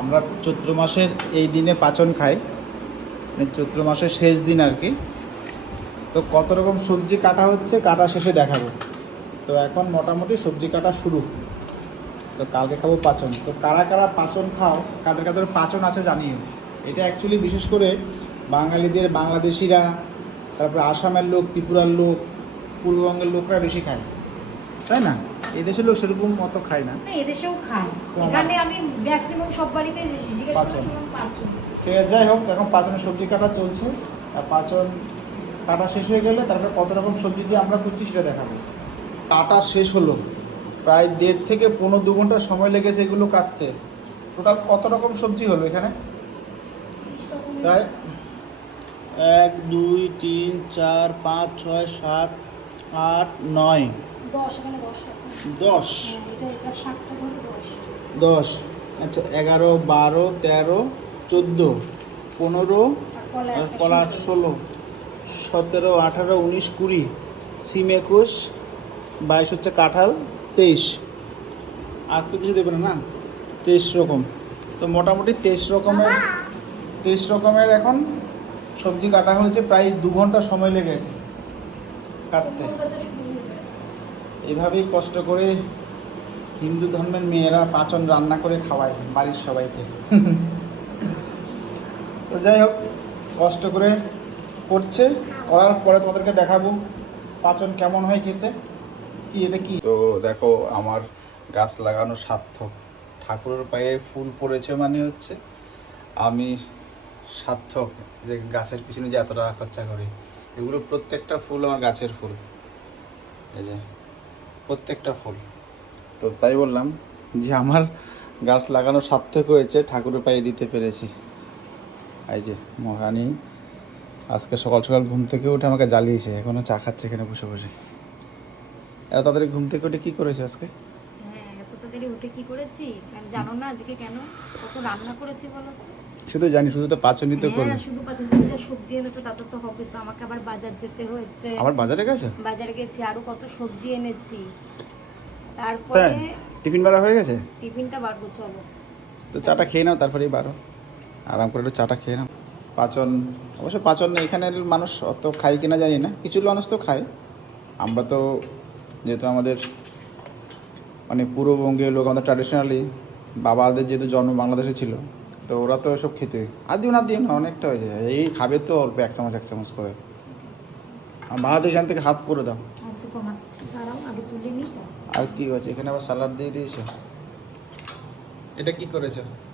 আমরা চৈত্র মাসের এই দিনে পাচন খাই, চৈত্র মাসের শেষ দিন আর কি। তো কত রকম সবজি কাটা হচ্ছে, কাটা শেষে দেখাবো। তো এখন মোটামুটি সবজি কাটা শুরু। তো কালকে খাবো পাচন। তো কারা কারা পাচন খাও, কাদের কাদের পাচন আছে জানিও। এটা অ্যাকচুয়ালি বিশেষ করে বাঙালিদের, বাংলাদেশিরা, তারপরে আসামের লোক, ত্রিপুরার লোক, পূর্ববঙ্গের লোকরা বেশি খায়, তাই না? এই দেশের লোক সেরকম অত খায় না। এদেশেও খায়, এখানে আমি ম্যাক্সিমাম সব বাড়িতে জিজ্ঞেস করলাম পাচন। ঠিক আছে, যাই হোক, এখন পাচনের সবজি কাটা চলছে। আর পাচন কাটা শেষ হয়ে গেলে তারপরে কত রকম সবজি দিয়ে আমরা করছি সেটা দেখাবো। কাটা শেষ হলো, প্রায় 1.5 থেকে 2 ঘন্টা সময় লেগেছে এগুলো কাটতে। টোটাল কত রকম সবজি হলো এখানে? তাই 1 2 3 4 5 6 7 8 9 10 10। আচ্ছা, 11 12 13 14 15 কলা 16 17 18 19 20 সিম 21 22 হচ্ছে কাঁঠাল 23। আর তো কিছু দেবে না, 23 রকম। তো মোটামুটি 23 রকমের এখন সবজি কাটা হয়েছে। প্রায় 2 ঘন্টা সময় লেগেছে কাটতে। এইভাবেই কষ্ট করে হিন্দু ধর্মের মেয়েরা পাচন রান্না করে খাওয়ায় বাড়ির সবাইকে। তো যাই হোক, কষ্ট করে করছে, করার পরে তোমাদেরকে দেখাবো পাচন কেমন হয় খেতে। কি এটা কি? তো দেখো, আমার গাছ লাগানো সার্থক। ঠাকুরের পায়ে ফুল পড়েছে মানে হচ্ছে আমি সার্থক। যে গাছের পিছনে যে এত টাকা খরচা করি, এগুলো প্রত্যেকটা ফুল আমার গাছের ফুল, এই যে প্রত্যেকটা ফুল। তো তাই বললাম যে আমার গাছ লাগানো সার্থক হয়েছে, ঠাকুরের পায়ে দিতে পেরেছি। এই যে মহারানী আজকে সকাল সকাল ঘুম থেকে উঠে আমাকে জ্বালিয়েছে, এখনো চা খাচ্ছে এখানে বসে বসে। এত তাড়াতাড়ি ঘুম থেকে উঠে কি করেছে আজকে? হ্যাঁ, এত তাড়াতাড়ি উঠে কি করেছি জানো না? আজকে কেন কত রান্না করেছি বলো তো? শুধু জানি, শুধু তো পাচনই তো করি। হ্যাঁ, শুধু পাচন। তুমি যা সবজি এনেছো তাতে তো হবে, তো আমাকে আবার বাজার যেতে হয়েছে। আবার বাজারে গেছো? বাজারে গেছি, আরো কত সবজি এনেছি। তারপরে টিফিন বাড়া হয়ে গেছে? টিফিনটা বাড়বো, চলো। তো চাটা খেয়ে নাও, তারপরেই বারো। আরাম করে একটু চাটা খেয়ে নাও। পাচন, অবশ্য পাচন এখানের মানুষ অত খাই কিনা জানি না, কিছু মানুষ তো খায়। আমরা তো যেহেতু আমাদের মানে পূর্ববঙ্গীয় লোক, আমাদের ট্র্যাডিশনালি বাবাদের যেহেতু জন্ম বাংলাদেশে ছিল, তো ওরা তো এসব খেতে আর দিও না অনেকটা হয়ে যায়। এই খাবে তো অল্প 1 চামচ করে। ভাত এখান থেকে হাফ করে দাও। আচ্ছা, কমাচ্ছি, দাঁড়াও আগে তুলে নিই। আর কি আছে এখানে? আবার স্যালাড দিয়ে দিয়েছো। এটা কি করেছো?